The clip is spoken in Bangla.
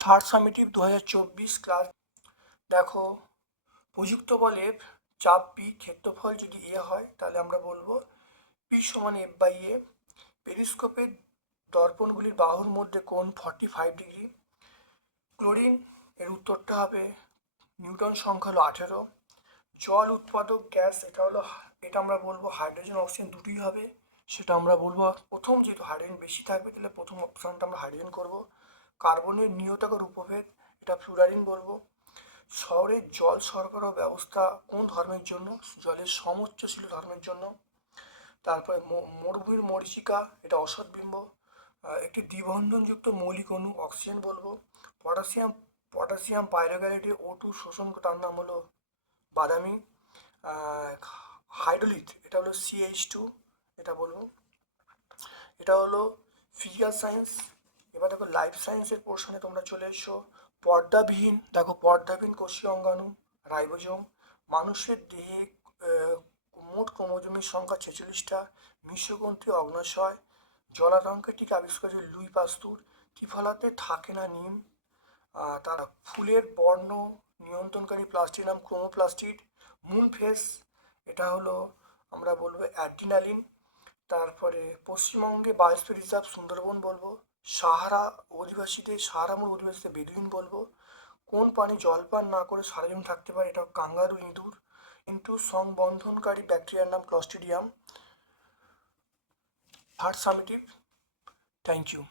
থার্ড সামিটিভ দু হাজার চব্বিশ ক্লাস দেখো, প্রযুক্ত বলে চাপ পি ক্ষেত্রফল যদি এ হয়, তাহলে আমরা বলব পি সমান এফ বাই এ পেরিস্কোপের দর্পণগুলির বাহুর মধ্যে কোণ ফর্টি ফাইভ ডিগ্রি ক্লোরিন এর উত্তরটা হবে নিউটন সংখ্যা হলো আঠেরো। জল উৎপাদক গ্যাস, এটা হলো, এটা আমরা বলব হাইড্রোজেন, অক্সিজেন দুটোই হবে। সেটা আমরা বলব প্রথম যেহেতু হাইড্রোজেন বেশি থাকবে, তাহলে প্রথম অপশানটা আমরা হাইড্রোজেন করব। কার্বনের নিয়তক রূপভেদ এটা ফ্লুরারিন বলব। শহরের জল সরবরাহ ব্যবস্থা কোন ধর্মের জন্য? জলের সমোচ্চশীল ধর্মের জন্য। তারপরে মরুভূমির মরীচিকা, এটা অসৎবিম্ব একটি দ্বিবন্ধনযুক্ত মৌলিক অণু, অক্সিজেন বলব। Potassium potassium pyrogallate O two শোষণ তার নাম হলো বাদামি হাইড্রোলিথ, এটা হলো সিএইচ টু এটা বলব। এটা হলো ফিজিক্যাল সায়েন্স। এবার দেখো লাইফ সায়েন্সের পোর্শনে তোমরা চলে এসো। পর্দাবিহীন, দেখো পর্দাবিহীন কোষীয় অঙ্গাণু, রাইবোজোম। মানুষের দেহে মোট ক্রোমোজোমের সংখ্যা ছেচল্লিশটা। মিশ্রগ্রন্থি অগ্নাশয় জলাতঙ্কের টিকা আবিষ্কার লুই পাস্তুর। ত্রিফলাতে থাকে না নিম। তার ফুলের বর্ণ, নিয়ন্ত্রণকারী প্লাস্টিক নাম ক্রোমোপ্লাস্টিড মুন ফেস এটা হলো আমরা বলব অ্যাড্রিনালিন। তারপরে পশ্চিমবঙ্গে বায়োস্ফিয়ার রিজার্ভ সুন্দরবন বলব, সাহারা অধিবাসীদের সাহারামূল অধিবাসীদের বেদুইন বলব। কোন প্রাণী জলপান না করে সারাজীবন থাকতে পারে, এটা কাঙ্গারু ইঁদুর। কিন্তু সংবন্ধনকারী ব্যাকটেরিয়ার নাম ক্লস্টিডিয়াম থার্ড সামিটিভ থ্যাংক ইউ